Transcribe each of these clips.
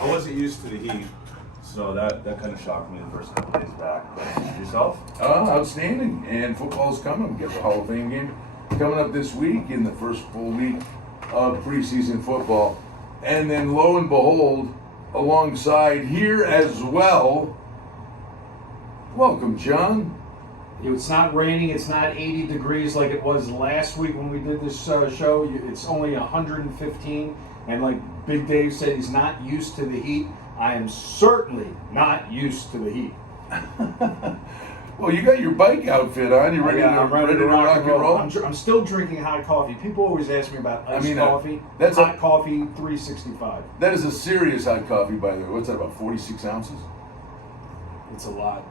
I wasn't used to the heat, so that kind of shocked me the first couple days back. But yourself? Outstanding. And football's coming. We got the Hall of Fame game coming up this week in the first full week of preseason football. And then lo and behold, alongside here as well, welcome, John. It's not raining, it's not 80 degrees like it was last week when we did this show. It's only 115, and like Big Dave said, he's not used to the heat. I am certainly not used to the heat. Well, you got your bike outfit on. You ready, I'm ready to rock and roll. roll? I'm still drinking hot coffee. People always ask me about iced coffee. That's hot coffee, 365. That is a serious hot coffee, by the way. What's that, about 46 ounces? It's a lot.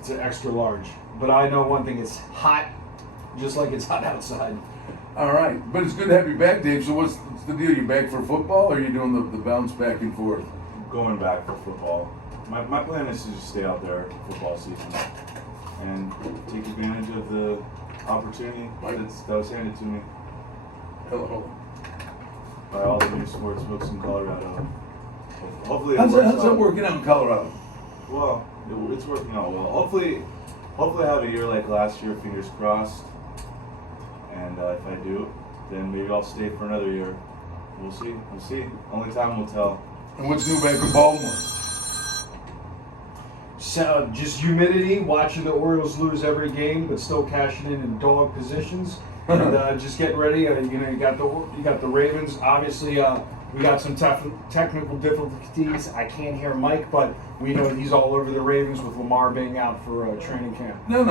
It's an extra large. But I know one thing, it's hot, just like it's hot outside. All right. But it's good to have you back, Dave. So what's the deal? You back for football, or are you doing the bounce back and forth? Going back for football. My plan is to just stay out there football season and take advantage of the opportunity that was handed to me Hello. by all the new sports books in Colorado. Hopefully, How's that working out in Colorado? Well, it's working out well. Hopefully I have a year like last year, fingers crossed. And if I do, then maybe I'll stay for another year. We'll see. Only time will tell. And what's new back in Baltimore? So just humidity, watching the Orioles lose every game, but still cashing in dog positions, and just getting ready. You got the Ravens. Obviously, we got some technical difficulties. I can't hear Mike, but we know he's all over the Ravens with Lamar being out for training camp. No,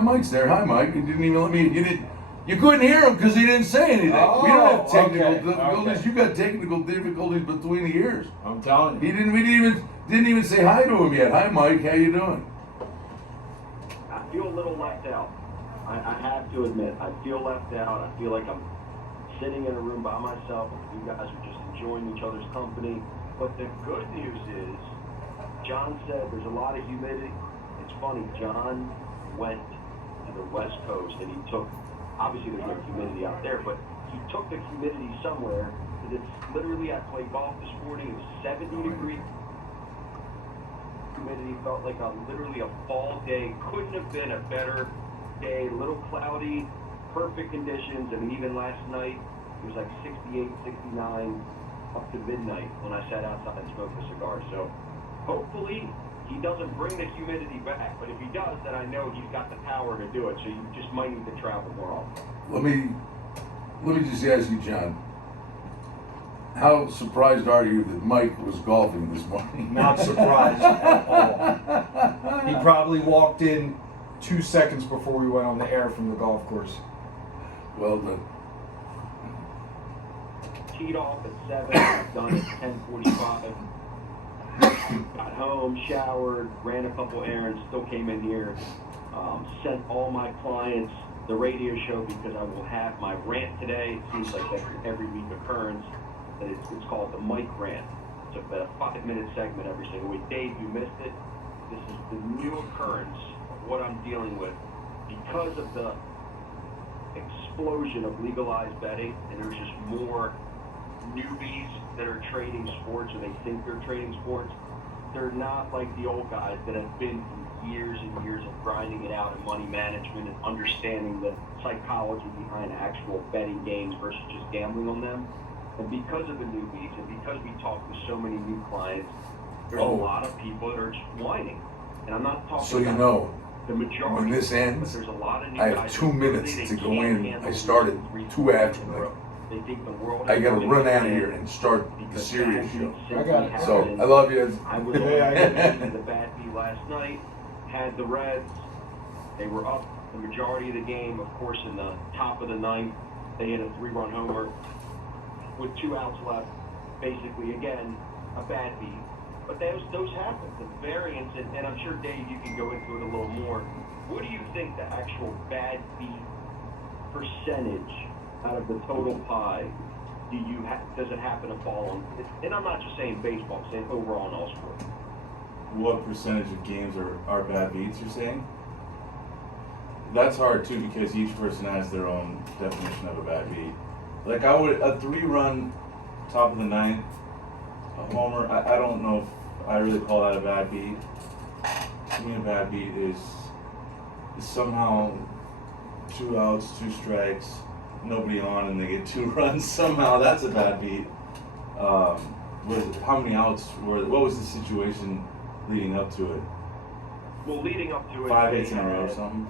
Mike's there. Hi, Mike. You didn't even let me. You couldn't hear him because he didn't say anything. Oh, we don't have technical difficulties. Okay. You got technical difficulties between the ears. I'm telling you. We didn't even say hi to him yet. Hi, Mike. How you doing? I feel a little left out. I have to admit, I feel left out. I feel like I'm sitting in a room by myself and you guys are just enjoying each other's company. But the good news is, John said there's a lot of humidity. It's funny, John went to the West Coast and he took, obviously there's no humidity out there, but he took the humidity somewhere. It's literally, I played golf this morning, it was 70 degrees. Humidity felt like literally a fall day. Couldn't have been a better day. A little cloudy, perfect conditions. I mean, even last night, it was like 68, 69 up to midnight when I sat outside and smoked a cigar. So hopefully he doesn't bring the humidity back. But if he does, then I know he's got the power to do it. So you just might need to travel more often. Let me just ask you, John. How surprised are you that Mike was golfing this morning? Not surprised at all. He probably walked in 2 seconds before we went on the air from the golf course. Well done. Teed off at 7, done at 10:45. Got home, showered, ran a couple errands, still came in here. Sent all my clients the radio show because I will have my rant today. It seems like every week occurrence. And it's called the Mike Rant. It's a 5-minute segment every single week. Dave, you missed it. This is the new occurrence of what I'm dealing with because of the explosion of legalized betting, and there's just more newbies that are trading sports, or they think they're trading sports. They're not like the old guys that have been through years and years of grinding it out in money management and understanding the psychology behind actual betting games versus just gambling on them. And because of the newbies, and because we talk to so many new clients, there's a lot of people that are just whining. And I'm not talking So you about know, the majority. when this but ends, there's a lot of new I have guys 2 that minutes really to they go can't in. handle I started losing 3 2 after in a that. row. They think the world I is gotta going run to out of end here and start the because serious that show. simply I got it. So happened. I love you. I was on the bad beat last night. Had the Reds. They were up the majority of the game. Of course, in the top of the ninth, they hit a 3-run homer with 2 outs left. Basically, again, a bad beat. But those happen. The variance, and I'm sure, Dave, you can go into it a little more. What do you think the actual bad beat percentage out of the total pie does it happen to fall on? And I'm not just saying baseball, I'm saying overall in all sports. What percentage of games are bad beats, you're saying? That's hard too, because each person has their own definition of a bad beat. Like a 3-run top of the ninth, a homer. I don't know if I really call that a bad beat. To me, a bad beat is somehow 2 outs, 2 strikes, nobody on, and they get 2 runs. Somehow that's a bad beat. How many outs were? What was the situation leading up to it? Well, leading up to it, 5 they hits in a row or had- something.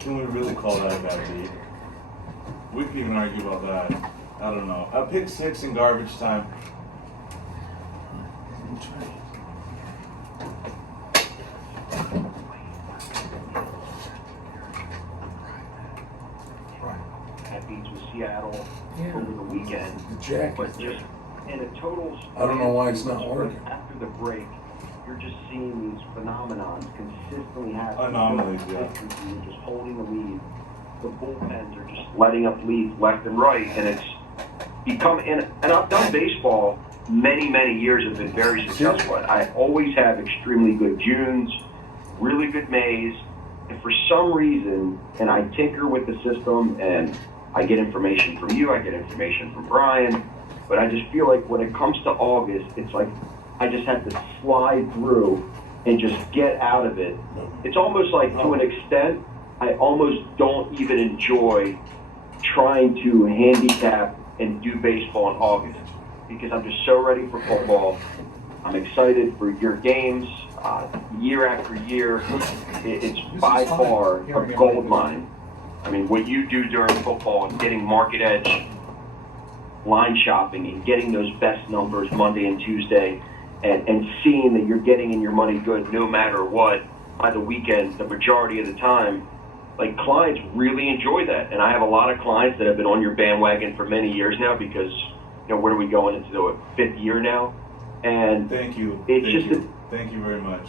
Can we really call that a bad beat? We could even argue about that. I don't know. A pick 6 in garbage time. had beats with Seattle Yeah. over the weekend. The jacket. But just in a total. I don't know why it's not working. After the break, you're just seeing these phenomenons consistently happen. Anomalies, yeah. You're just holding the lead. The bullpens are just letting up leads left and right, and it's become. And I've done baseball many, many years. Have been very successful. I always have extremely good Junes, really good Mays, and for some reason, and I tinker with the system, and I get information from you, I get information from Brian, but I just feel like when it comes to August, it's like I just have to slide through and just get out of it. It's almost like, to an extent, I almost don't even enjoy trying to handicap and do baseball in August because I'm just so ready for football. I'm excited for your games year after year. It's by far a gold mine. I mean, what you do during football and getting market edge line shopping and getting those best numbers Monday and Tuesday and seeing that you're getting in your money good no matter what by the weekend, the majority of the time, like clients really enjoy that. And I have a lot of clients that have been on your bandwagon for many years now because, you know, what are we going into the 5th year now? And Thank you. It's Thank just you. Thank you very much.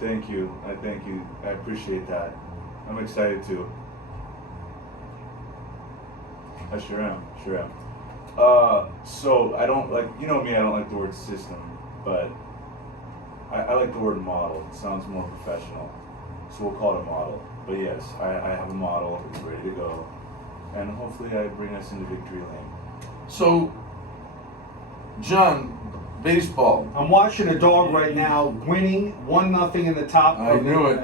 Thank you. I thank you. I appreciate that. I'm excited too. I sure am. Sure am. So I don't like, you know me, I don't like the word system, but I like the word model. It sounds more professional. So we'll call it a model. But yes, I have a model. It's ready to go. And hopefully I bring us into victory lane. So, John, baseball. I'm watching a dog right now winning 1-0 in the top. I knew it.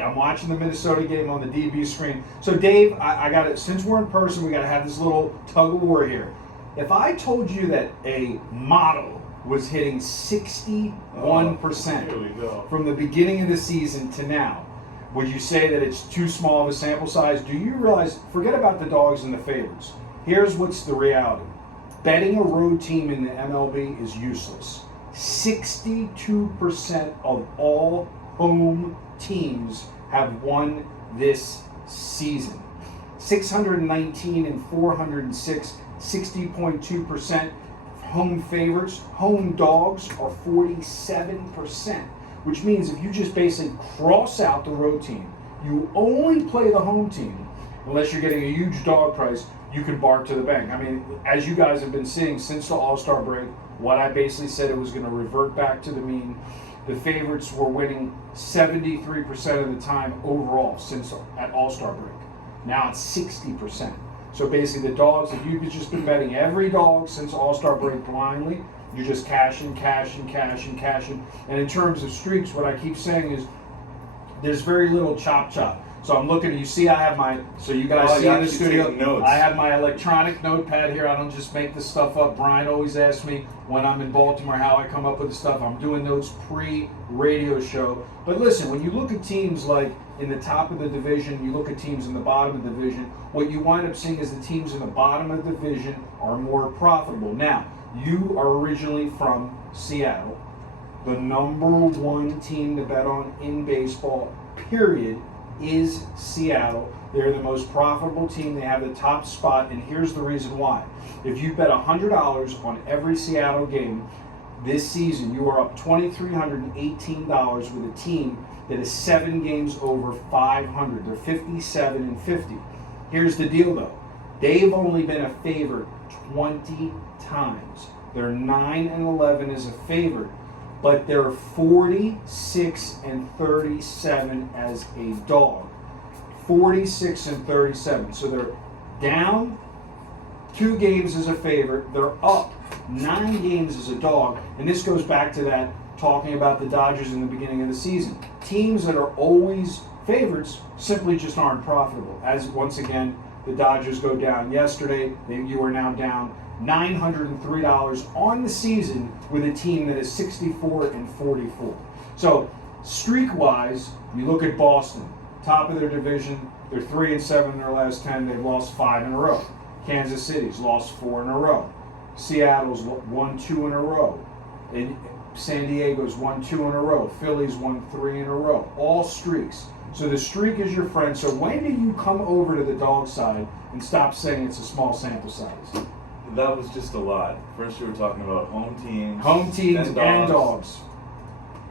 I'm watching the Minnesota game on the DB screen. So Dave, I got it. Since we're in person, we got to have this little tug of war here. If I told you that a model was hitting 61% Here we go. from the beginning of the season to now, would you say that it's too small of a sample size? Do you realize? Forget about the dogs and the favorites. Here's what's the reality. Betting a road team in the MLB is useless. 62% of all home teams have won this season. 619 and 406, 60.2%. Home favorites, home dogs are 47%, which means if you just basically cross out the road team, you only play the home team, unless you're getting a huge dog price, you can bark to the bank. I mean, as you guys have been seeing since the All-Star break, what I basically said it was going to revert back to the mean. The favorites were winning 73% of the time overall since at All-Star break. Now it's 60%. So basically the dogs, if you've just been betting every dog since All-Star break blindly, you're just cashing. And in terms of streaks, what I keep saying is there's very little chop. So I'm looking, you see I have my, so you guys Oh, see you're in the actually studio, taking notes. I have my electronic notepad here. I don't just make this stuff up. Brian always asks me when I'm in Baltimore how I come up with the stuff. I'm doing notes pre-radio show. But listen, when you look at teams like in the top of the division, you look at teams in the bottom of the division, what you wind up seeing is the teams in the bottom of the division are more profitable. Now, You are originally from Seattle. The number one team to bet on in baseball, period, is Seattle. They're the most profitable team. They have the top spot, and here's the reason why. If you bet $100 on every Seattle game this season, you are up $2,318 with a team that is 7 games over 500. They're 57-50. Here's the deal, though. They've only been a favorite 20 times. They're 9-11 as a favorite, but they're 46-37 as a dog. 46-37. So they're down 2 games as a favorite. They're up 9 games as a dog. And this goes back to that talking about the Dodgers in the beginning of the season. Teams that are always favorites simply just aren't profitable. As once again, the Dodgers go down yesterday. You are now down $903 on the season with a team that is 64-44. So streak-wise, you look at Boston, top of their division. They're 3-7 in their last 10. They've lost 5 in a row. Kansas City's lost 4 in a row. Seattle's won 2 in a row. And San Diego's won 2 in a row. Philly's won 3 in a row. All streaks. So the streak is your friend. So when do you come over to the dog side and stop saying it's a small sample size? That was just a lot. First, you were talking about home teams. Home teams then and dogs.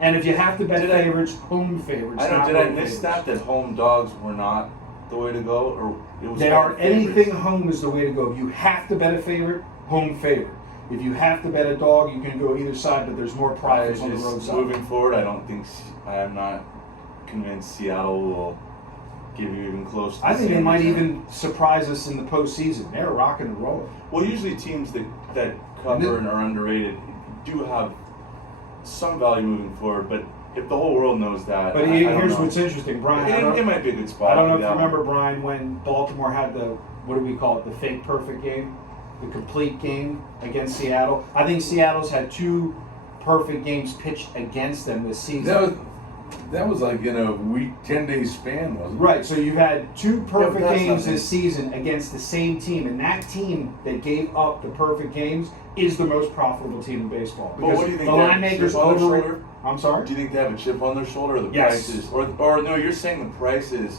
And if you have to bet favorites, home favorites. Did I miss that home dogs were not the way to go, or it was? They are anything home is the way to go. If you have to bet a favorite, home favorite. If you have to bet a dog, you can go either side, but there's more profits on the road side. Moving forward, I am not convinced Seattle will give you even close to I the think they same might return. even surprise us in the postseason. They're rocking and rolling. Well, usually teams that cover and are underrated do have some value moving forward, but if the whole world knows that, But I don't here's know. what's interesting, Brian. It might be a good spot. I don't know if that you one. remember, Brian, when Baltimore had the, what do we call it, the fake perfect game? The complete game against Seattle. I think Seattle's had 2 perfect games pitched against them this season. That was like in a week, 10-day span, wasn't it? Right, so you've had 2 perfect that's games nothing. this season against the same team, and that team that gave up the perfect games is the most profitable team in baseball. But what do you think? The they have line a makers chip on their over. shoulder? I'm sorry. Do you think they have a chip on their shoulder, or the Yes. prices, or no? You're saying the prices.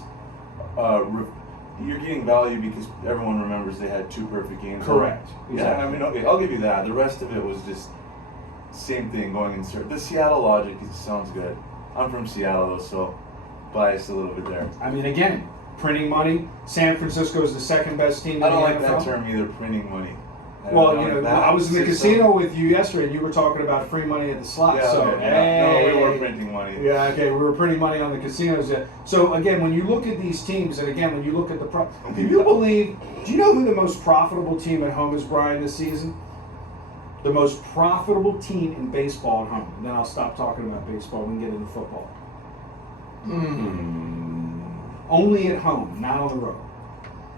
You're getting value because everyone remembers they had 2 perfect games. Correct. Yeah, Exactly. I mean, okay, I'll give you that. The rest of it was just same thing going in circles. The Seattle logic sounds good. I'm from Seattle, though, so biased a little bit there. I mean, again, printing money. San Francisco is the second best team in I don't the like NFL. that term either, printing money. Well, don't you know, like that I was in the system. casino with you yesterday, and you were talking about free money at the slot. Yeah, so, okay, yeah. No, we were hey. printing money. Yeah, okay, we were printing money on the casinos. Yeah. So again, when you look at these teams, and again, when you look at the do you believe? Do you know who the most profitable team at home is, Brian, this season? The most profitable team in baseball at home. And then I'll stop talking about baseball and get into football. Only at home, not on the road.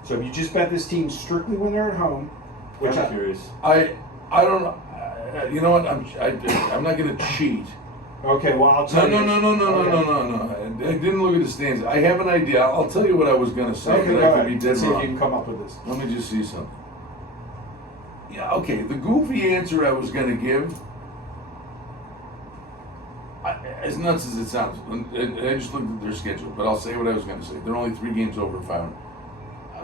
So if you just bet this team strictly when they're at home, which I'm curious. I don't know. You know what? I'm not going to cheat. Okay, well I'll tell No. you. I didn't look at the stands. I have an idea. I'll tell you what I was going to say. Okay, but go I could ahead. be dead Let's see if wrong. you can come up with this. Let me just see something. Yeah, okay. The goofy answer I was going to give, as nuts as it sounds, I just looked at their schedule, but I'll say what I was going to say. They're only 3 games over 500.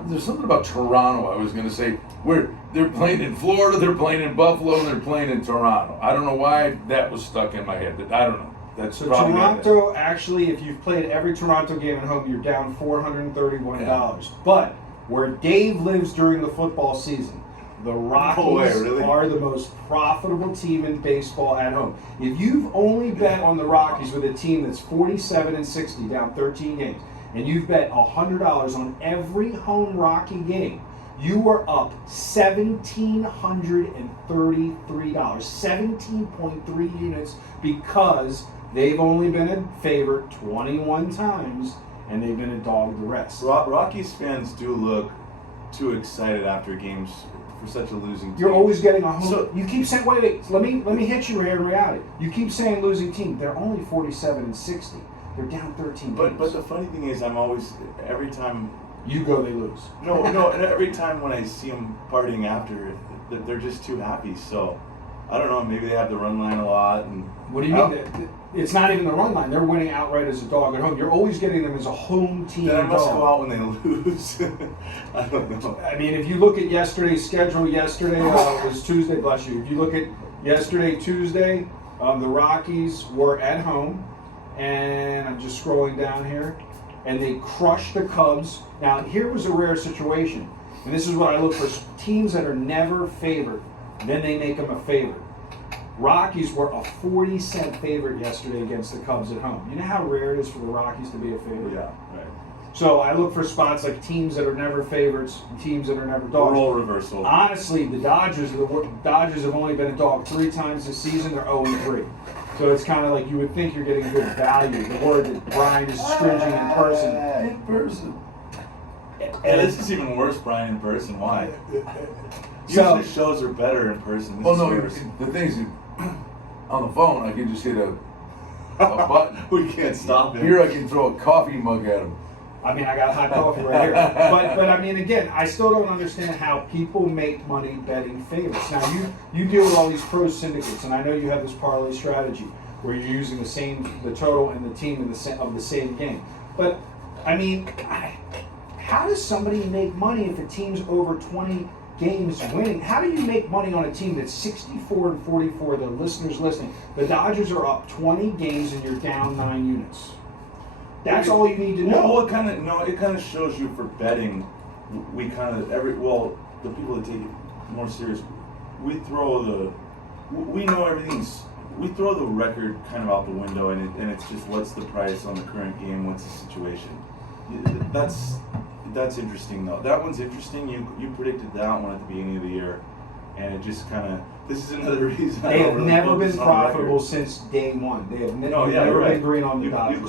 There's something about Toronto I was going to say, where they're playing in Florida, they're playing in Buffalo, and they're playing in Toronto. I don't know why that was stuck in my head, but I don't know. That's So probably not Toronto, actually, if you've played every Toronto game at home, you're down $431. But where Dave lives during the football season, the Rockies really? are the most profitable team in baseball at home. If you've only bet on the Rockies with a team that's 47-60, down 13 games, and you've bet $100 on every home Rocky game, you are up $1,733, 17.3 units, because they've only been a favorite 21 times, and they've been a dog the rest. Rockies fans do look too excited after games for such a losing team. You're always getting a home. So- you keep saying, wait. Let me hit you here in reality. You keep saying losing team. They're only 47-60. They're down 13 But games. the funny thing is, I'm always every time. You go, they lose. No, and every time when I see them partying after, they're just too happy. So I don't know. Maybe they have the run line a lot, and What do you mean? It's not even the run line. They're winning outright as a dog at home. You're always getting them as a home team. then I must dog. go out when they lose. I don't know. I mean, if you look at yesterday's schedule, yesterday was Tuesday, bless you. If you look at yesterday, Tuesday, the Rockies were at home, and I'm just scrolling down here, and they crushed the Cubs. Now, here was a rare situation, and this is what I look for, teams that are never favored, then they make them a favorite. Rockies were a 40-cent favorite yesterday against the Cubs at home. You know how rare it is for the Rockies to be a favorite? Yeah, right. So I look for spots like teams that are never favorites, teams that are never dogs. Role reversal. Honestly, the Dodgers have only been a dog 3 times this season. They're 0-3. So it's kind of like you would think you're getting good value. The word that Brian is scringing in person. In person. And this is even worse, Brian, in person. Why? So- Usually shows are better in person. This Oh is no, worse. the thing is, on the phone I can just hit a button. We can't stop him. Here I can throw a coffee mug at him. I mean, I got hot coffee right here. But I mean, again, I still don't understand how people make money betting favorites. Now, you deal with all these pro syndicates, and I know you have this parlay strategy where you're using the total and the team of the same game. But I mean, how does somebody make money if a team's over 20 games winning? How do you make money on a team that's 64-44? The listeners listening, the Dodgers are up 20 games and you're down 9 units. That's all you need to know. Well, it kind of shows you for betting. We kind of the people that take it more serious. We know everything's. We throw the record kind of out the window, and it's just what's the price on the current game, what's the situation. That's interesting though. That one's interesting. You predicted that one at the beginning of the year, and it just kind of. This is another reason. They have never been profitable since day one. They have never been green on the Dodgers.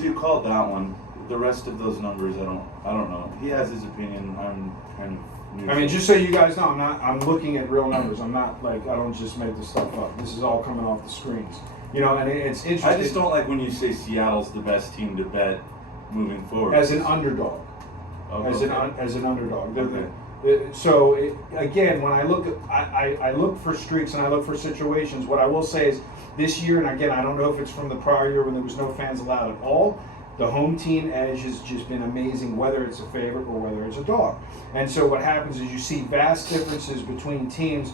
You called that one. The rest of those numbers, I don't know. He has his opinion. I'm kind of neutral. I mean, just so you guys know, I'm looking at real numbers. I'm not I don't just make this stuff up. This is all coming off the screens. You know, and it's interesting. I just don't like when you say Seattle's the best team to bet moving forward. As an underdog. Okay. As an underdog. Okay. So again, when I look at, I look for streaks and I look for situations. What I will say is this year, and again, I don't know if it's from the prior year when there was no fans allowed at all. The home team edge has just been amazing, whether it's a favorite or whether it's a dog. And so what happens is you see vast differences between teams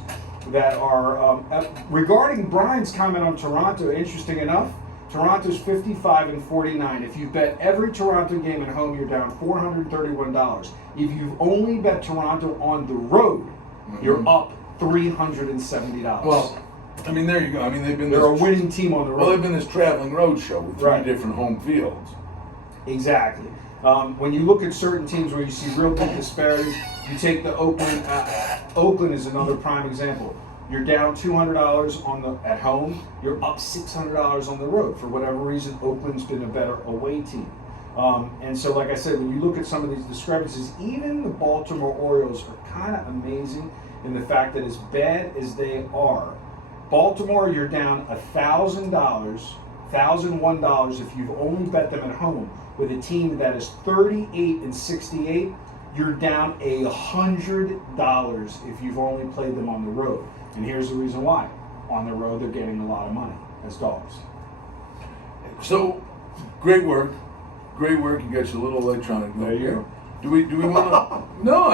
that are regarding Brian's comment on Toronto. Interesting enough, Toronto's 55-49. If you bet every Toronto game at home, you're down $431. If you've only bet Toronto on the road, you're up $370. Well, I mean, there you go. I mean, they're a winning team on the road. Well, they've been this traveling road show with 3 Right. different home fields. Exactly. When you look at certain teams where you see real big disparities, you take the Oakland. Oakland is another prime example. You're down $200 at home. You're up $600 on the road. For whatever reason, Oakland's been a better away team. And so, like I said, when you look at some of these discrepancies, even the Baltimore Orioles are kind of amazing in the fact that as bad as they are, Baltimore, you're down $1,000, $1,001 if you've only bet them at home. With a team that is 38-68, you're down $100 if you've only played them on the road. And here's the reason why. On the road, they're getting a lot of money as dogs. So, great work. Great work. You got your little electronic note There you here. go. Do we want to? No,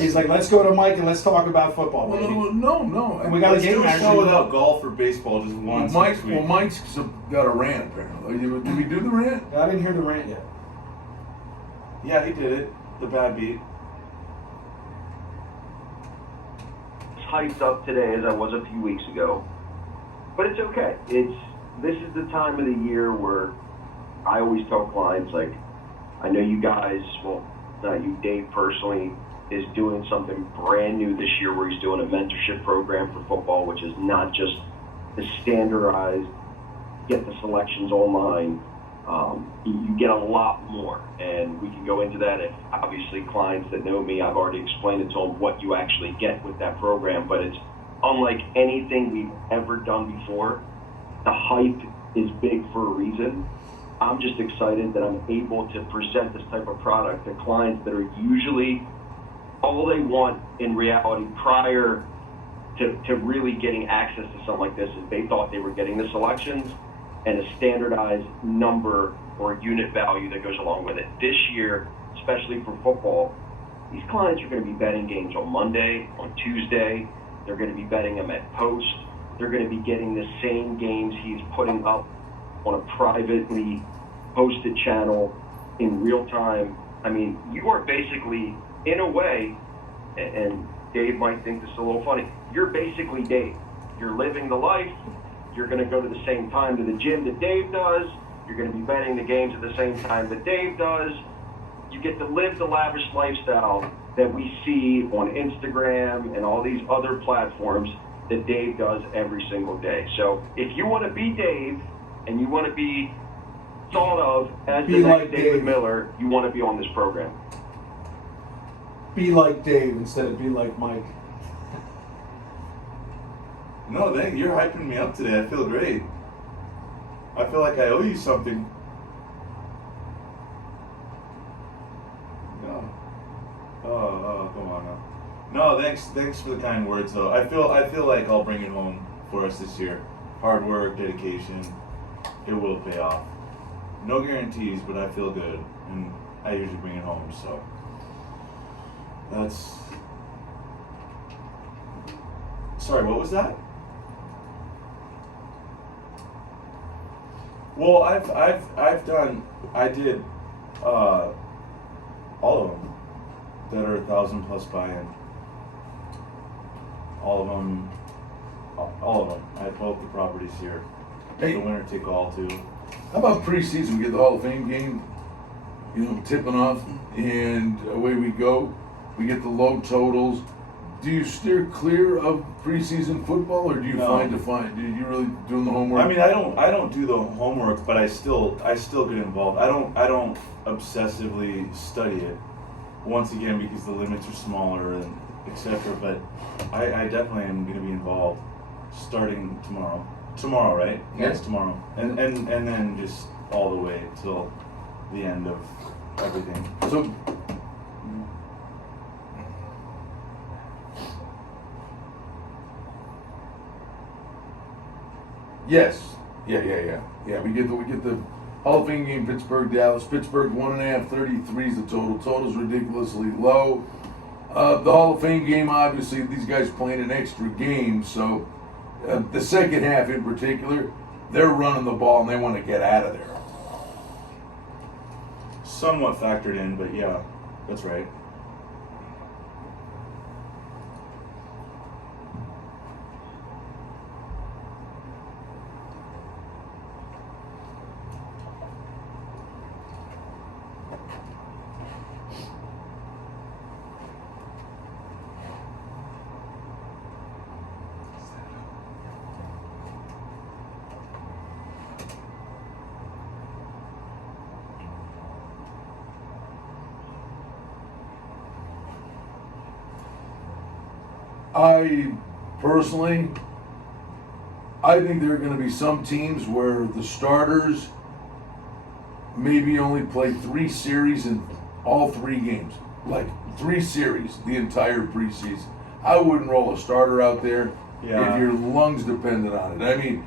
He's like, let's go to Mike and let's talk about football, Well, baby. no. And we got a Let's game do a actually. show without golf or baseball just once next week. Mike's got a rant apparently. Did we do the rant? I didn't hear the rant yet. Yeah, he did it. The bad beat. Hyped up today as I was a few weeks ago, but it's okay. This is the time of the year where I always tell clients, like, I know you guys, well, not you, Dave personally, is doing something brand new this year where he's doing a mentorship program for football, which is not just the standardized, get the selections online. You get a lot more, and we can go into that. If obviously clients that know me, I've already explained it to them what you actually get with that program, but it's unlike anything we've ever done before. The hype is big for a reason. I'm just excited that I'm able to present this type of product to clients that are usually all they want in reality prior to really getting access to something like this is they thought they were getting the selections and a standardized number or unit value that goes along with it. This year, especially for football, these clients are going to be betting games on Monday, on Tuesday. They're going to be betting them at post. They're going to be getting the same games he's putting up on a privately hosted channel in real time. I mean, you are basically, in a way, and Dave might think this is a little funny, you're basically Dave. You're living the life. You're going to go to the same time to the gym that Dave does. You're going to be betting the games at the same time that Dave does. You get to live the lavish lifestyle that we see on Instagram and all these other platforms that Dave does every single day. So if you want to be Dave and you want to be thought of as the next David Miller, you want to be on this program. Be like Dave instead of be like Mike. No, you're hyping me up today. I feel great. I feel like I owe you something. No. Oh, come on now. No, thanks for the kind words though. I feel like I'll bring it home for us this year. Hard work, dedication, it will pay off. No guarantees, but I feel good, and I usually bring it home. So that's. Sorry, what was that? Well, I did all of them that are 1,000 plus buy-in. All of them. I had both the properties here. Hey. The winner take all too. How about preseason? We get the Hall of Fame game, tipping off, and away we go. We get the low totals. Do you steer clear of preseason football, or do you No. do you really doing the homework? I mean, I don't do the homework, but I still get involved. I don't obsessively study it. Once again, because the limits are smaller and etc. But I definitely am going to be involved starting tomorrow. Tomorrow, right? Yeah. Yes, tomorrow. And then just all the way till the end of everything. So, yes, yeah. We get the Hall of Fame game, Pittsburgh, Dallas. Pittsburgh 1.5, 33 is the total. Total's ridiculously low. The Hall of Fame game, obviously, these guys playing an extra game, so the second half in particular, they're running the ball and they want to get out of there. Somewhat factored in, but yeah, that's right. I personally, I think there are going to be some teams where the starters maybe only play 3 series in all 3 games, like 3 series the entire preseason. I wouldn't roll a starter out there Yeah. if your lungs depended on it. I mean,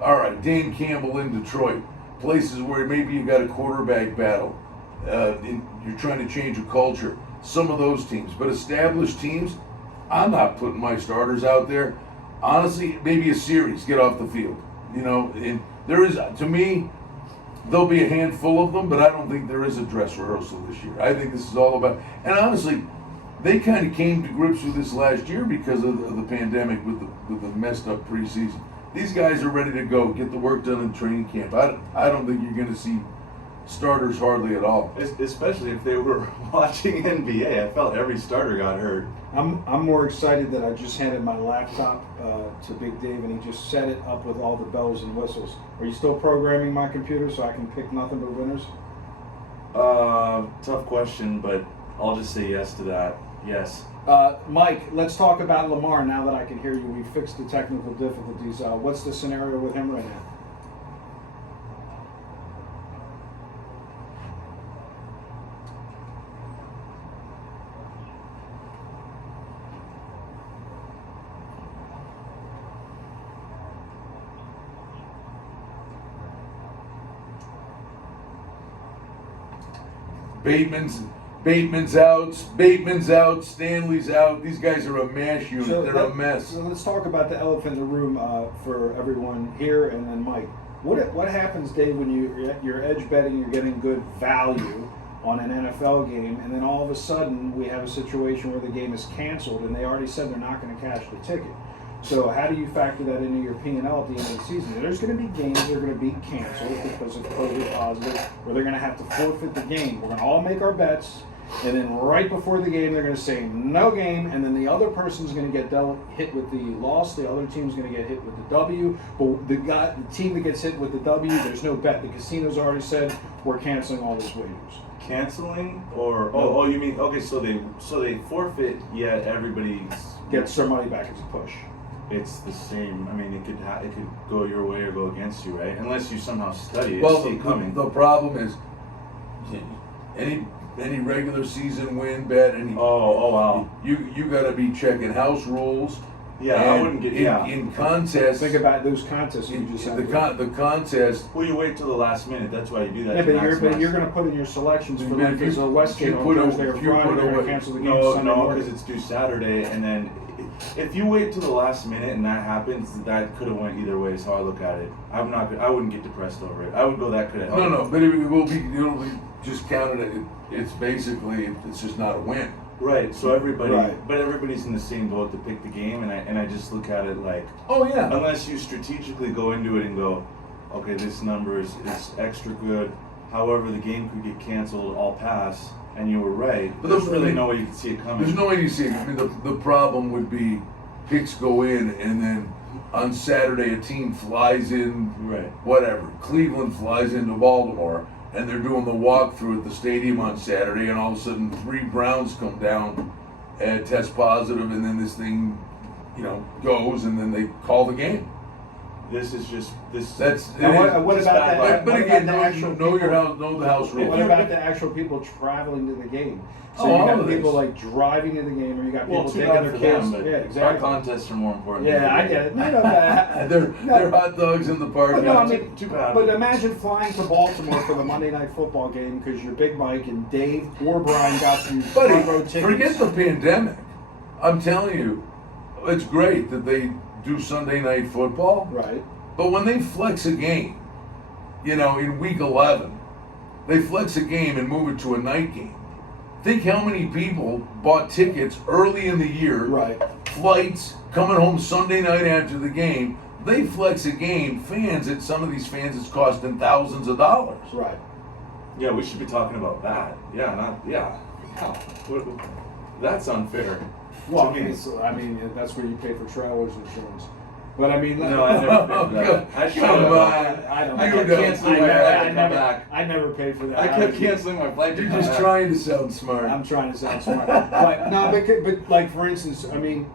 all right, Dane Campbell in Detroit, places where maybe you've got a quarterback battle, you're trying to change a culture. Some of those teams, but established teams, I'm not putting my starters out there. Honestly, maybe a series, get off the field. And there is, to me, there'll be a handful of them, but I don't think there is a dress rehearsal this year. I think this is all about, and honestly, they kind of came to grips with this last year because of the pandemic with the messed up preseason. These guys are ready to go, get the work done in training camp. I don't think you're going to see starters hardly at all. Especially if they were watching NBA. I felt every starter got hurt. I'm more excited that I just handed my laptop to Big Dave and he just set it up with all the bells and whistles. Are you still programming my computer so I can pick nothing but winners? Tough question, but I'll just say yes to that. Yes. Mike, let's talk about Lamar now that I can hear you. We fixed the technical difficulties. What's the scenario with him right now? Bateman's out, Stanley's out. These guys are a mash unit. They're a mess. So let's talk about the elephant in the room for everyone here, and then Mike. What happens, Dave, when you're edge betting, you're getting good value on an NFL game, and then all of a sudden we have a situation where the game is canceled, and they already said they're not going to cash the ticket. So how do you factor that into your P&L at the end of the season? There's going to be games that are going to be canceled because of COVID positive, where they're going to have to forfeit the game. We're going to all make our bets, and then right before the game, they're going to say no game, and then the other person's going to get hit with the loss. The other team's going to get hit with the W. But the team that gets hit with the W, there's no bet. The casino's already said we're canceling all those wagers. Canceling or you mean okay? So they forfeit, yet everybody Gets their money back as a push. It's the same. I mean, it could go your way or go against you, right? Unless you somehow study it, Well, see it coming. the problem is any regular season win bet. Oh wow. You got to be checking house rules. Yeah, and I wouldn't get in contests. Think about those contests you just said. the contest. Well, you wait till the last minute. That's why you do that. Yeah, to but maximize. you're going to put in your selections for But like if there's you- a Westgate if you on put a- Thursday or if you Friday. put They're going away- to cancel the game No, Sunday morning. because it's due Saturday, and then if you wait till the last minute and that happens, that could have went either way. Is how I look at it. I wouldn't get depressed over it. I would go that could have helped. No, but it will be. It'll be just counted. It's basically it's just not a win. Right. So everybody, Right. but everybody's in the same boat to pick the game, and I just look at it like. Oh yeah. Unless you strategically go into it and go, okay, this number is extra good. However, the game could get canceled. I'll pass, and you were right. But There's the- really no way you can see it coming. There's no way you see it. I mean, the problem would be picks go in, and then on Saturday a team flies in, Right. whatever. Cleveland flies into Baltimore, and they're doing the walkthrough at the stadium on Saturday, and all of a sudden 3 Browns come down and test positive, and then this thing, goes, and then they call the game. This is just this. That's Now, what just about bad that? luck. But What again, about the actual know your people? house, know the house rules. What about the actual people traveling to the game? So Oh, you all got of people this. like driving to the game, or you got Well, people too taking bad their for kids. them, but Yeah, our exactly. contests are more important. Yeah, I get it. No, but They're hot dogs in the park. But no, I Yeah, mean, too bad. But imagine flying to Baltimore for the Monday Night Football game because your Big Mike and Dave or Brian got you front row Buddy, tickets. forget the pandemic. I'm telling you, it's great that they do Sunday Night Football, Right. but when they flex a game, in week 11, they flex a game and move it to a night game. Think how many people bought tickets early in the year, Right. flights, coming home Sunday night after the game. They flex a game, some of these fans, it's costing thousands of dollars. Right. Yeah, we should be talking about that. Yeah, yeah. What- That's unfair. Well, to me. I mean, that's where you pay for travelers insurance. But I mean, No, I never paid for that. I should Come have. on. I don't. I know. kept canceling my flight to come back. I never paid for that. I kept canceling my flight to You're come just back. trying to sound smart. I'm trying to sound smart, but no, but like for instance, I mean,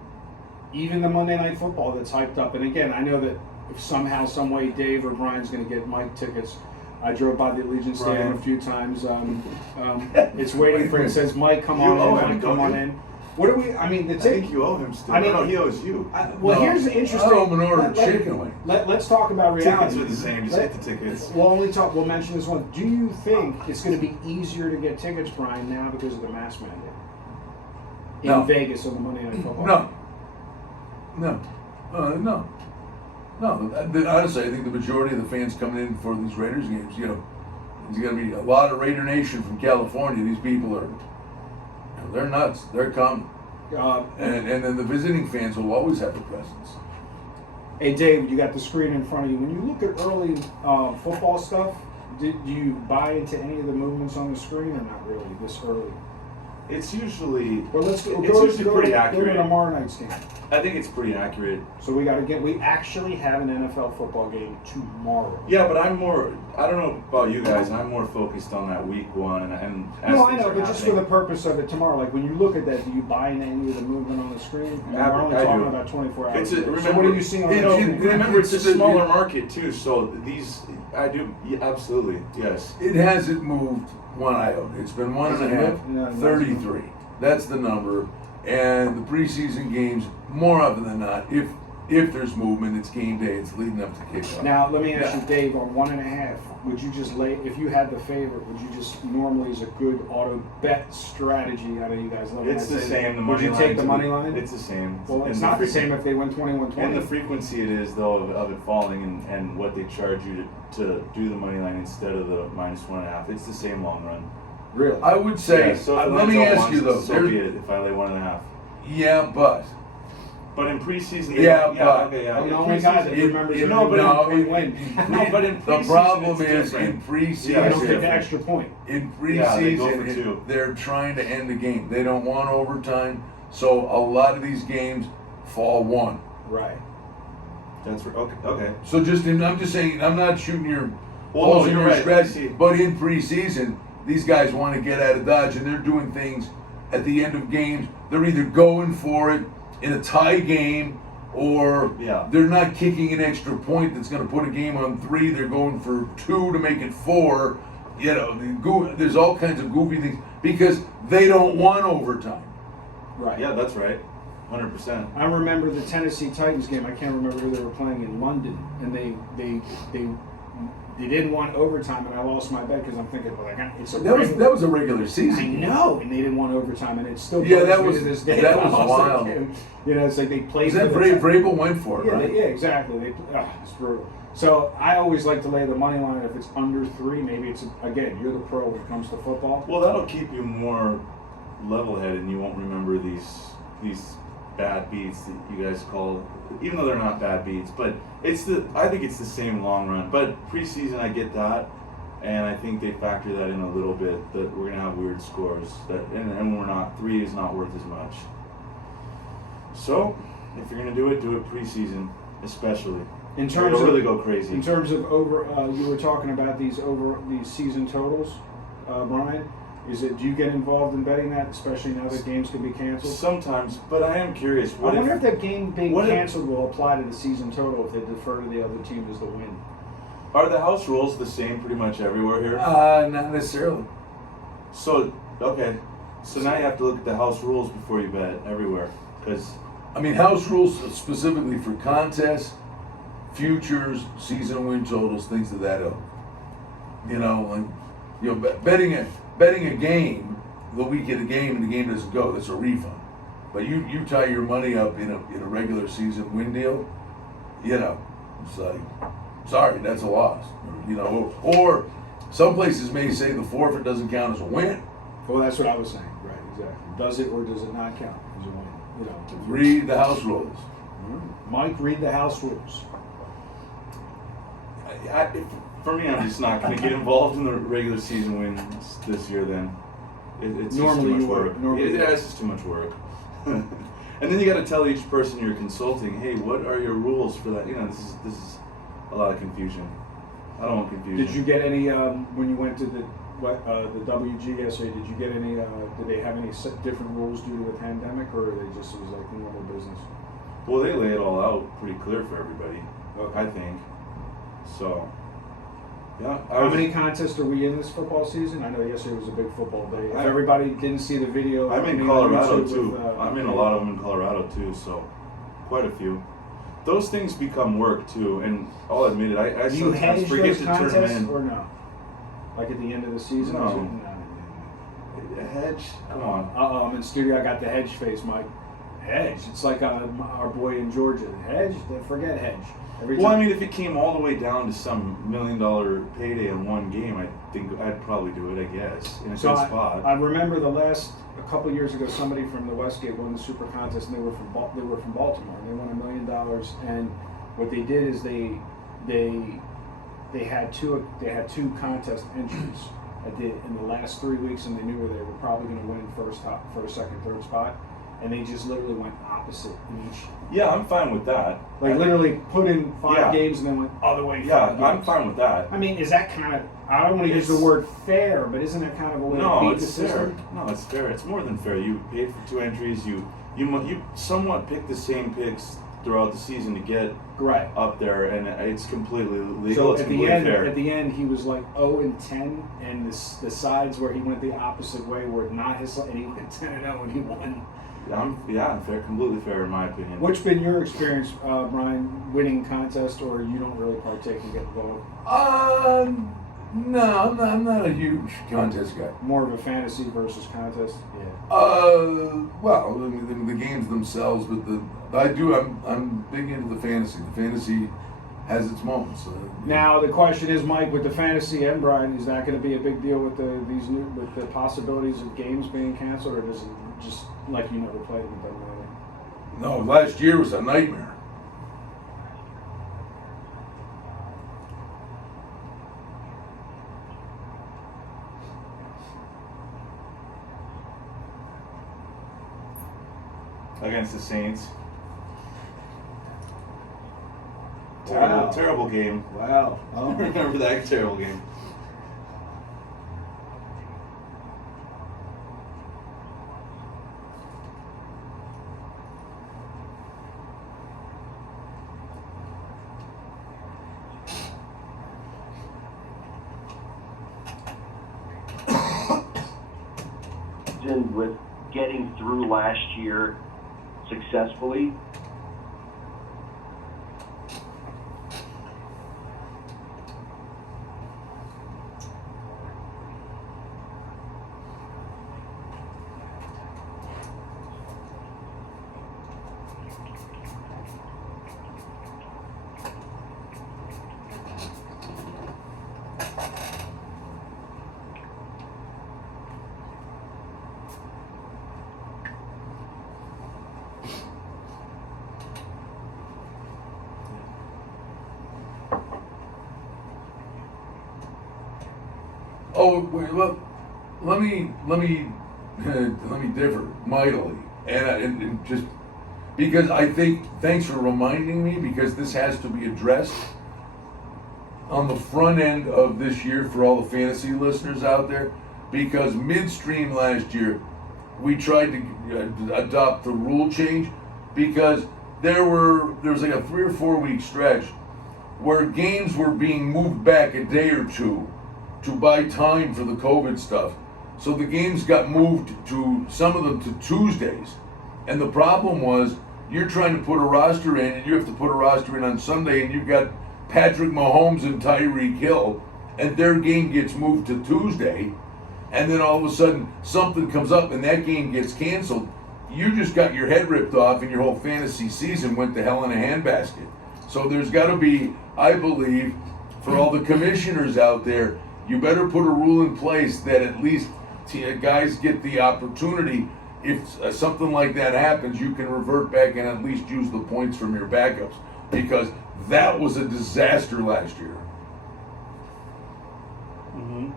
even the Monday Night Football that's hyped up, and again, I know that if somehow, some way, Dave or Brian's going to get Mike tickets. I drove by the Allegiant Stadium Brian. a few times. It's waiting for it. It says, "Mike, come You on owe in. him, Mike, come don't on you? in." What do we? I mean, the I think ticket. you owe him still. I mean, no, he owes you. Well, No, here's the interesting. I owe him an order of chicken wings. Let's talk about reality. Tickets are the same. Just get the tickets. We'll mention this one. Do you think it's going to be easier to get tickets, Brian, now because of the mask mandate in No. Vegas on the Monday Night Football? No. Honestly, I think the majority of the fans coming in for these Raiders games, there's going to be a lot of Raider Nation from California. These people they're nuts. They're coming. And then the visiting fans will always have a presence. Hey, Dave, you got the screen in front of you. When you look at early football stuff, do you buy into any of the movements on the screen or not really this early? It's usually. Well, let's go. It's usually pretty Go accurate. to tomorrow night's game. I think it's pretty accurate. So we actually have an NFL football game tomorrow. Yeah, but I'm more. I don't know about you guys. I'm more focused on that week one and as No, I things know, are but just for the happening. purpose of it tomorrow, like when you look at that, do you buy into any of the movement on the screen? I mean, we're only I talking do. about 24 hours. It's a a, day. remember, So what are you seeing on the screen? Remember, it's a It's a- smaller market too. So these, I do absolutely yes. It hasn't moved one iota. It's been 1.5, No, no. 33. That's the number. And the preseason games, more often than not, if if there's movement, it's game day, it's leading up to kickoff. Now, let me ask Yeah. you, Dave, on 1.5, would you just lay, if you had the favorite, would you just normally as a good auto bet strategy, I know you guys love it. It's the I say same. that. The Would money you line take the to money me- line? It's the same. Well, And it's the not the frequ- same if they win 21-20. And the frequency it is though of it falling and what they charge you to do the money line instead of the -1.5. It's the same long run. Really? I would say, Yeah, so if it let me lands all ask you once, though, So be there's, it. If I lay 1.5. yeah, but But in preseason, Yeah, yeah, but- okay, yeah. I'm the in only guy that preseason- remembers you every know, but in- no, win. No, but in the preseason, problem it's is different. in preseason, You don't get different. the extra point. in Yeah, they go for preseason, two. they're trying to end the game. They don't want overtime, so a lot of these games fall one. Right. That's right. Okay. Okay. So I'm just saying, I'm not shooting your Well, holes no, in you're your right. stretch, See- but in preseason, these guys want to get out of Dodge, and they're doing things at the end of games. They're either going for it in a tie game, or Yeah. they're not kicking an extra point that's going to put a game on 3. They're going for 2 to make it 4. You know, there's all kinds of goofy things because they don't want overtime. Right. Yeah, that's right. 100%. I remember the Tennessee Titans game. I can't remember who they were playing in London, and they didn't want overtime, and I lost my bet because I'm thinking, well, it's a That was a regular I season. know, and they didn't want overtime, and it still Yeah, bothers that me was- to this day. that was I wild. like, you know, it's like they played Is that for the Vrabel went for it, Yeah, right? yeah, exactly. It's brutal. So I always like to lay the money line if it's under 3. Maybe it's again, you're the pro when it comes to football. Well, that'll keep you more level-headed, and you won't remember these bad beats that you guys call, even though they're not bad beats. But I think it's the same long run. But preseason, I get that, and I think they factor that in a little bit, that we're gonna have weird scores, and we're not 3 is not worth as much. So if you're gonna do it preseason, especially. In terms It'll of really go crazy. In terms of you were talking about these season totals, Brian. Do you get involved in betting that, especially now that games can be canceled? Sometimes, but I am curious. I wonder if that game being what if- canceled will apply to the season total if they defer to the other team as the win. Are the house rules the same pretty much everywhere here? Not necessarily. So, okay. So now you have to look at the house rules before you bet everywhere. Because, I mean, house rules specifically for contests, futures, season win totals, things of that ilk. You know, like, you know, betting a game the week of the game and the game doesn't go, that's a refund. But you tie your money up in a regular season win deal, you know, it's like, sorry, that's a loss. You know, or some places may say the forfeit doesn't count as a win. Well, that's what I was saying. Right, exactly. Does it or does it not count as a win? You know. Read the house rules. Mike, read the house rules. for me, I'm just not going to get involved in the regular season wins this year then. It's Normally just too you much would. work. Normally you Yeah, would. it's just too much work. And then you got to tell each person you're consulting, hey, what are your rules for that? You know, this is a lot of confusion. I don't want confusion. Did you get any when you went to the WGSA? Did you get any? Did they have any different rules due to the pandemic, or they just was like normal business? Well, they lay it all out pretty clear for everybody, Okay. I think. So, yeah. How many contests are we in this football season? I know yesterday was a big football day. If I- everybody didn't see the video, I'm in on Colorado YouTube too. with, I'm in a lot of them in Colorado too, so quite a few. Those things become work too, and I'll admit it. I Do you sometimes hedge forget those to turn contests them in. or no? Like at the end of the season? No. Is it- A hedge? Come on. I'm in studio. I got the hedge face, Mike. Hedge. It's like our boy in Georgia. Hedge. Forget hedge. Every Well, I time- mean, if it came all the way down to some $1 million payday in one game, I think I'd probably do it. I guess in a So good I spot. remember a couple years ago, somebody from the Westgate won the Super Contest, and they were from Baltimore. And they won $1 million. And what they did is they had two contest entries in the last 3 weeks, and they knew where they were probably going to win first, second, third spot, and they just literally went opposite in each. Yeah, I'm fine with that. Like literally put in 5 Yeah. games and then went other way. Yeah, 5 I'm games. fine with that. I mean, is that kind of? I don't want to use the It's- word fair, but isn't that kind of a way to No, beat the it's fair. system? No, it's fair. It's more than fair. You paid for 2 entries. You somewhat pick the same picks throughout the season to get Right. up there, and it's completely legal. So it's at the completely end, fair. he was like 0-10, and the sides where he went the opposite way were not his, and he went 10-0, and he won. completely fair in my opinion. What's been your experience, Brian, winning contest, or you don't really partake and get involved? No, I'm not a huge contest guy. More of a fantasy versus contest. Yeah. Well, I mean, the games themselves, but I'm big into the fantasy. The fantasy has its moments. Now the question is, Mike, with the fantasy and Brian, is that going to be a big deal with with the possibilities of games being canceled, or does it just like you never played and it doesn't matter? No, last year was a nightmare. Against the Saints. Wow. Terrible game. Wow. I don't remember that terrible game. And with getting through last year successfully, Oh, wait, let me differ mightily, and just because I think, thanks for reminding me, because this has to be addressed on the front end of this year for all the fantasy listeners out there, because midstream last year we tried to adopt the rule change, because there was like a 3 or 4 week stretch where games were being moved back a day or two to buy time for the COVID stuff. So the games got moved to, some of them to Tuesdays. And the problem was, you're trying to put a roster in, and you have to put a roster in on Sunday, and you've got Patrick Mahomes and Tyreek Hill, and their game gets moved to Tuesday, and then all of a sudden something comes up and that game gets canceled. You just got your head ripped off, and your whole fantasy season went to hell in a handbasket. So there's got to be, I believe, for all the commissioners out there, you better put a rule in place that at least guys get the opportunity. If something like that happens, you can revert back and at least use the points from your backups, because that was a disaster last year. Mm-hmm.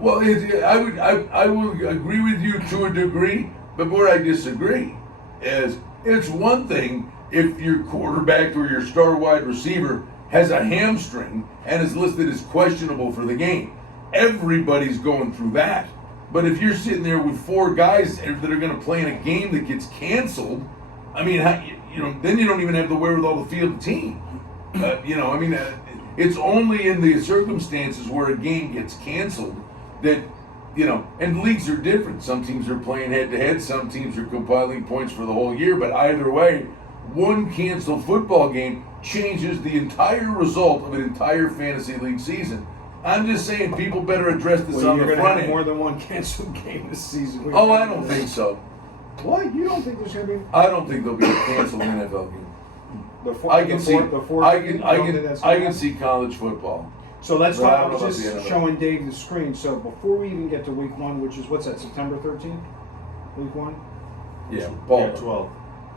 Well, I would agree with you to a degree, but where I disagree is, it's one thing if your quarterback or your star wide receiver has a hamstring and is listed as questionable for the game. Everybody's going through that. But if you're sitting there with 4 guys that are going to play in a game that gets canceled, I mean, then you don't even have the wherewithal to field the team. It's only in the circumstances where a game gets canceled that, and leagues are different. Some teams are playing head to head, some teams are compiling points for the whole year, but either way, one canceled football game changes the entire result of an entire fantasy league season. I'm just saying, people better address this on the You're front going to have end. more than one canceled game this season. Oh, I don't think so. What? You don't think there's going to be? I don't think there'll be a canceled NFL game. I can see college football. So let's But talk. I I don't was know about the just NFL. showing Dave the screen. So before we even get to week 1, which is what's that, September 13th? Week 1? Yeah, Yeah, ball. 12.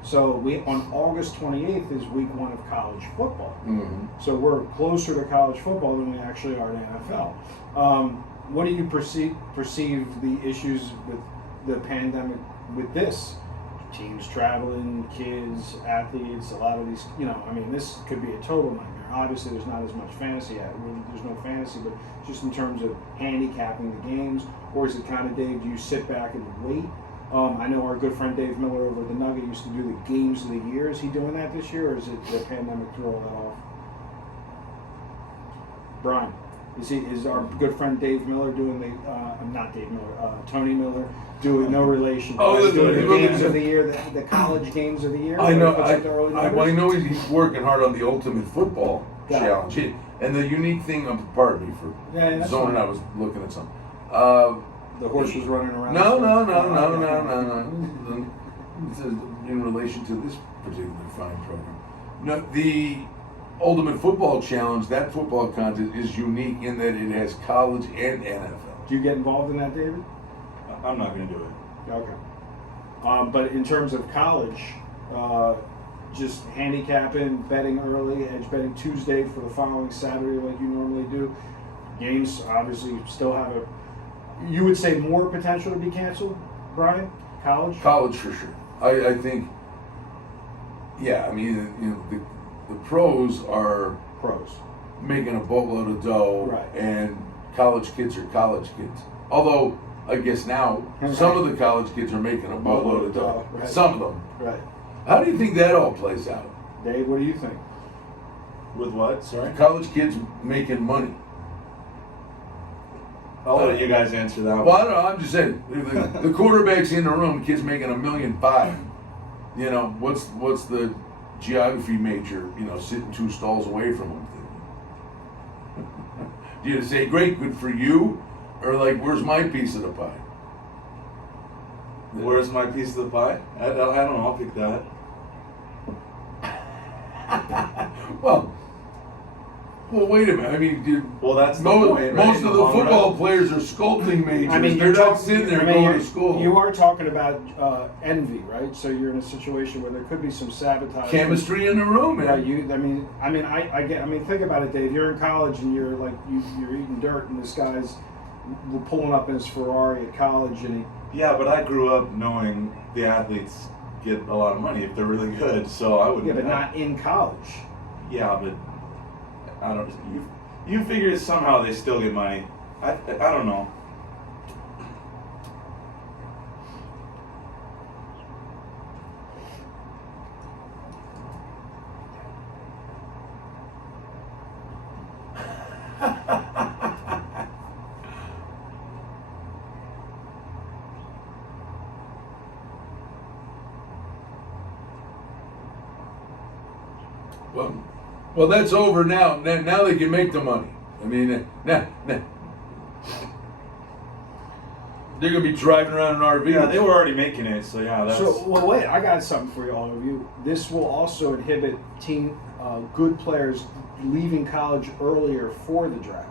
So on August 28th is week 1 of college football. Mhm. So we're closer to college football than we actually are to NFL. What do you perceive the issues with the pandemic with this? Teams traveling, kids, athletes, a lot of these, I mean, this could be a total nightmare. Obviously, there's not as much fantasy. There's no fantasy, but just in terms of handicapping the games, or is it kind of, Dave, do you sit back and wait? I know our good friend Dave Miller over at the Nugget used to do the games of the year. Is he doing that this year, or is it the pandemic throw that off? Brian, is our good friend Dave Miller doing not Dave Miller, Tony Miller doing no relation? Oh, He's doing the the- games of the year, the college games of the year. I know. where he puts up the early I numbers? know he's working hard on the Ultimate Football Got it. Challenge. And the unique thing, pardon me for Yeah, that's zoning. fine. I was looking at something. The horse was running around. No. Okay. This is in relation to this particular fine program. No, the Ultimate Football Challenge, that football contest is unique in that it has college and NFL. Do you get involved in that, David? I'm not gonna do it. Okay. But in terms of college, just handicapping, betting early, edge betting Tuesday for the following Saturday like you normally do. Games obviously still have you would say more potential to be canceled, Brian? College? College for sure. I think, yeah, I mean, the pros are Pros. making a boatload of dough, Right. and college kids are college kids. Although, I guess now, some of the college kids are making a boatload of dough. Right. Some of them. Right. How do you think that all plays out? Dave, what do you think? With what? Sorry. College kids making money. I'll let you guys answer that Well, one. I don't know. I'm just saying, the quarterback's in the room, kid's making $1.5 million. You know, what's the geography major, sitting 2 stalls away from him? Do you say, great, good for you? Or like, where's my piece of the pie? Where's my piece of the pie? I don't know. I'll pick that. Well, wait a minute. I mean, dude, Well, that's the most point, right? of In the long football run. players are sculpting majors. I mean, they're not sitting there going you're- to school. You are talking about envy, right? So you're in a situation where there could be some sabotage. Chemistry in the room, man. Right. I get. Think about it, Dave. You're in college and you're like you're eating dirt, and this guy's pulling up in his Ferrari at college, and Yeah, but I grew up knowing the athletes get a lot of money if they're really good, so I would. but not in college. Yeah, but I don't. You figure somehow they still get money. I don't know. Well, that's over now. Now they can make the money. I mean, now they're gonna be driving around in RVs. Yeah, they were already making it, so yeah, that's. So, well, wait, I got something for you, all of you. This will also inhibit good players leaving college earlier for the draft.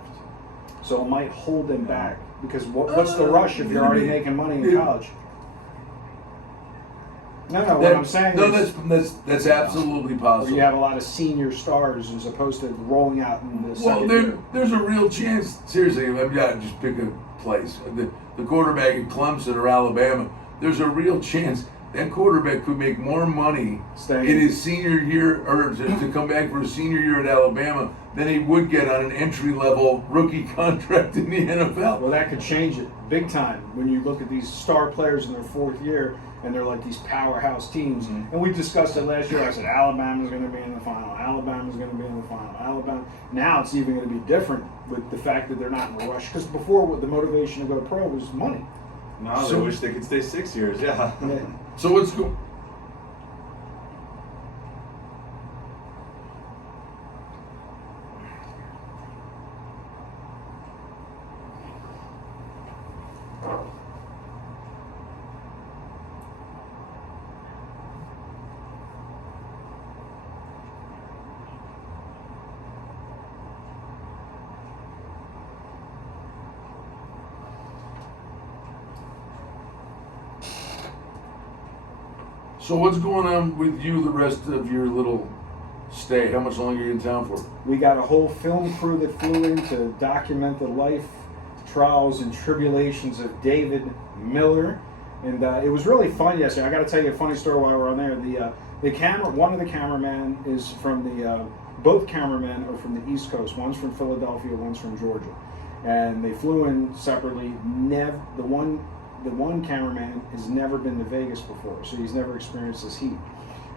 So it might hold them back because what's the rush if you're already making money in college? No, what I'm saying no, is that's absolutely where possible. you have a lot of senior stars as opposed to rolling out in the Well, second year. there's a real chance. Seriously, let me just pick a place. The quarterback at Clemson or Alabama. There's a real chance that quarterback could make more money Staying. in his senior year, or to come back for his senior year at Alabama, than he would get on an entry-level rookie contract in the NFL. Well, that could change it big time when you look at these star players in their 4th year and they're like these powerhouse teams. Mhm. And we discussed it last year. I said Alabama's going to be in the final. Alabama's going to be in the final. Alabama. Now it's even going to be different with the fact that they're not in a rush. Because before, the motivation to go pro was money. Now So- they wish they could stay 6 years. Yeah. So what's go? So what's going on with you the rest of your little stay? How much longer are you in town for? We got a whole film crew that flew in to document the life, trials, and tribulations of David Miller, and it was really fun yesterday. I got to tell you a funny story while we're on there. One of the cameramen is from both cameramen are from the East Coast. One's from Philadelphia, one's from Georgia, and they flew in separately. The one cameraman has never been to Vegas before, so he's never experienced this heat.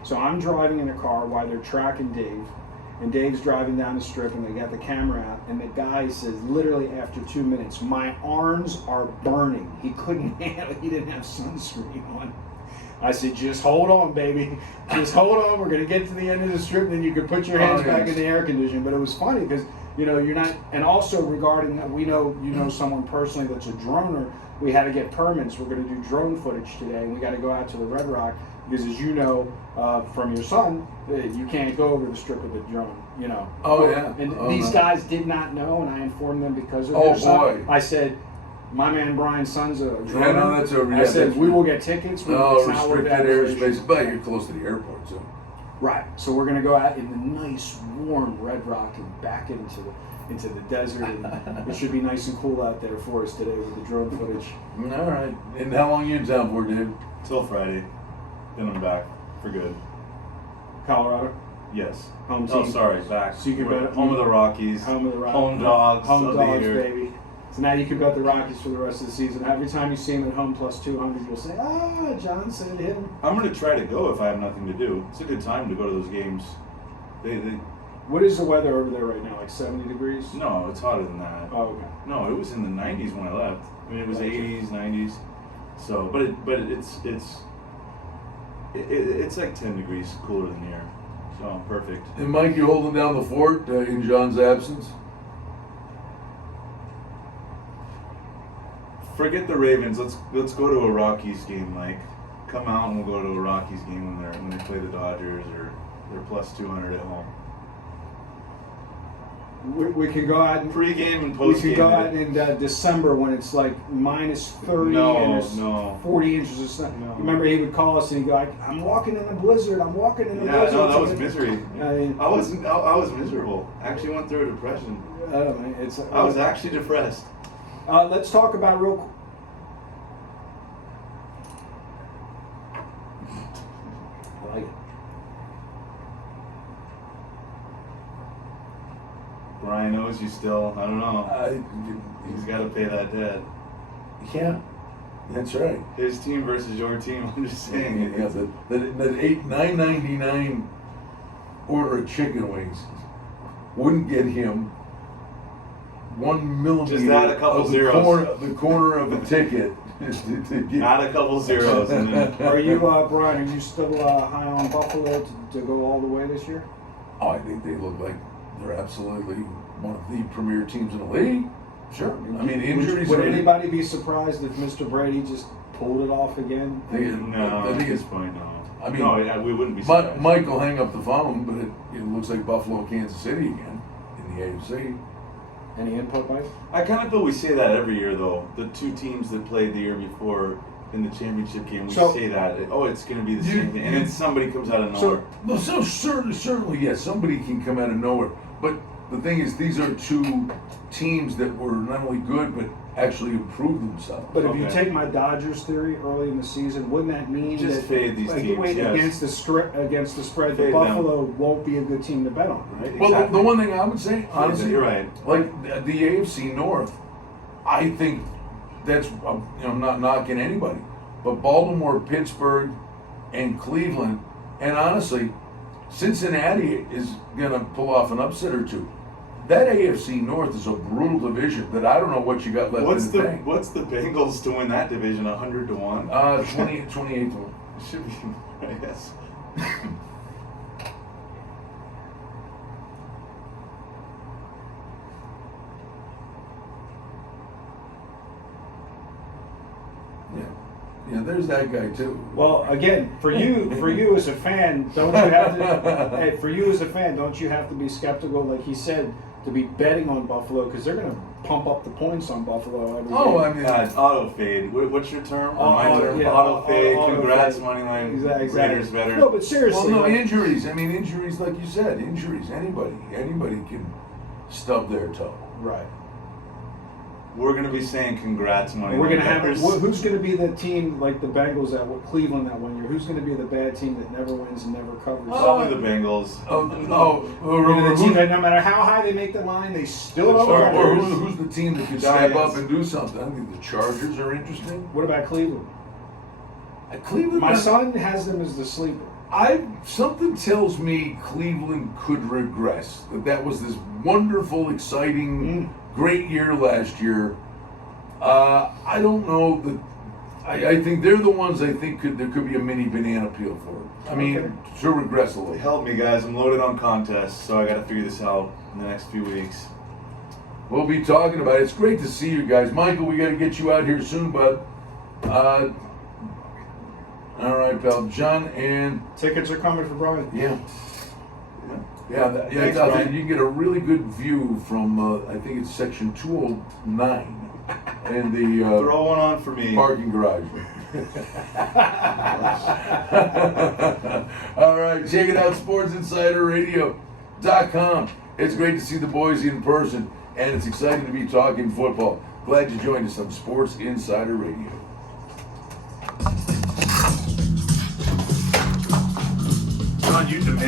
So I'm driving in a car while they're tracking Dave, and Dave's driving down the strip, and they got the camera out, and the guy says, literally after 2 minutes, my arms are burning. He couldn't handle, he didn't have sunscreen on. I said, just hold on, baby. Just hold on. We're going to get to the end of the strip, and then you can put your hands back in the air conditioning. But it was funny because, you're not, and also regarding that, we know, someone personally that's a droner. We had to get permits. We're going to do drone footage today, and we got to go out to the Red Rock because, as you know from your son, you can't go over the strip with a drone. Oh yeah. And oh, these no. guys did not know, and I informed them because of Oh, their son. boy. I said, my man Brian's son's a droner. Yeah, no, that's over. I Yeah, said, that's we right. will get tickets. No, It's not worth restricted the aggravation. airspace, but you're close to the airport, so. Right. So we're going to go out in the nice, warm Red Rock and back into the desert, and it should be nice and cool out there for us today with the drone footage. All right. And how long are you in town for, Dave? Till Friday. Then I'm back for good. Colorado, Yes. home Oh, team. sorry, back. So you can bet home of the Rockies. Home of the Rockies. Home dogs. Home of the dogs, year. baby. So now you can bet the Rockies for the rest of the season. Every time you see them at home plus 200, you'll say, John said him. I'm gonna try to go if I have nothing to do. It's a good time to go to those games. They What is the weather over there right now? Like 70 degrees? no, it's hotter than that. Oh, okay. No, it was in the 90s when I left. I mean, it was Gotcha. 80s, 90s. So, but it's like 10 degrees cooler than here. So perfect. And Mike, you holding down the fort in John's absence? Forget the Ravens. Let's go to a Rockies game, Mike. Come out and we'll go to a Rockies game when they play the Dodgers or they're plus 200 at home. We can go out and Pre-game and we post-game. can go out in December when it's like minus 30 No, and it's no. 40 inches of snow. No. Remember, he would call us and he'd go, I'm walking in a blizzard. I'm walking in a Yeah, blizzard. no, that was misery. I mean, I was miserable. Actually went through a depression. it's. I was actually depressed. Let's talk about real quick. I like it. Brian owes you still. I don't know. He's got to pay that debt. Yeah, that's right. His team versus your team. I'm just saying. Yeah, that $9.99 order of chicken wings wouldn't get him 1 millimeter Just add a couple of zeros. the corner of a ticket to get. Add a couple zeros and then. Are you, Brian, are you still high on Buffalo to go all the way this year? Oh, I think they look like they're absolutely one of the premier teams in the league. Sure. I mean, injuries. Would are- anybody be surprised if Mr. Brady just pulled it off again? No, I at think this it's. point, no. I mean, no, yeah, we wouldn't be surprised. Mike will hang up the phone, but it looks like Buffalo, Kansas City again in the AFC. Any input, Mike? I kind of feel we say that every year, though. The two teams that played the year before in the championship game, we So- say that. It's going to be the You- same thing. And then somebody comes out of nowhere. So certainly, yes, somebody can come out of nowhere. But the thing is, these are two teams that were not only good, but actually improved themselves. But if you Okay. take my Dodgers theory early in the season, wouldn't that mean Just that fade these teams, wait, yes. against the spread, that Fade them. Buffalo won't be a good team to bet on, right? Well, Exactly. the one thing I would say, honestly, You're right. like the AFC North, I think that's, I'm not knocking anybody, but Baltimore, Pittsburgh, and Cleveland, and honestly, Cincinnati is going to pull off an upset or two. That AFC North is a brutal division that I don't know what you got left What's in the the tank. What's the Bengals to win that division? 100 to 1. 28 to 1. It should be. I guess. Yeah, there's that guy too. Well, again, for you as a fan, don't you have to? Hey, for you as a fan, don't you have to be skeptical? Like he said, to be betting on Buffalo because they're going to pump up the points on Buffalo every Oh, game. I mean, Auto fade. What's your term? Oh, My term. yeah, Auto fade. auto Congrats, fade. moneyline. Exactly. Raiders better. No, but well, seriously, no, like, injuries. I mean, injuries, like you said, injuries. Anybody can stub their toe. right. We're gonna be saying congrats, moneyline. We're gonna have betters. who's gonna be the team like the Bengals that Cleveland that 1 year? Who's gonna be the bad team that never wins and never covers? Probably the Bengals. The team that no matter how high they make the line, they still don't Or cover. who's the team that can Giants. step up and do something? I think the Chargers are interesting. What about Cleveland? Cleveland. My son has them as the sleeper. Something tells me Cleveland could regress. That was this wonderful, exciting, great year last year. I don't know that. I think they're the ones. I think there could be a mini banana peel for them. I mean, Okay. to regress a little. Help me, guys. I'm loaded on contests, so I gotta figure this out in the next few weeks. We'll be talking about it. It's great to see you guys, Michael. We got to get you out here soon, bud. All right, pal. John and Tickets are coming for Brian. yeah. Thanks, I'll tell Brian. you can get a really good view from I think it's section 209 and the Throw one on for me. parking garage. All right, check it out, SportsInsiderRadio.com. It's great to see the boys in person, and it's exciting to be talking football. Glad you joined us on Sports Insider Radio. John, you demand.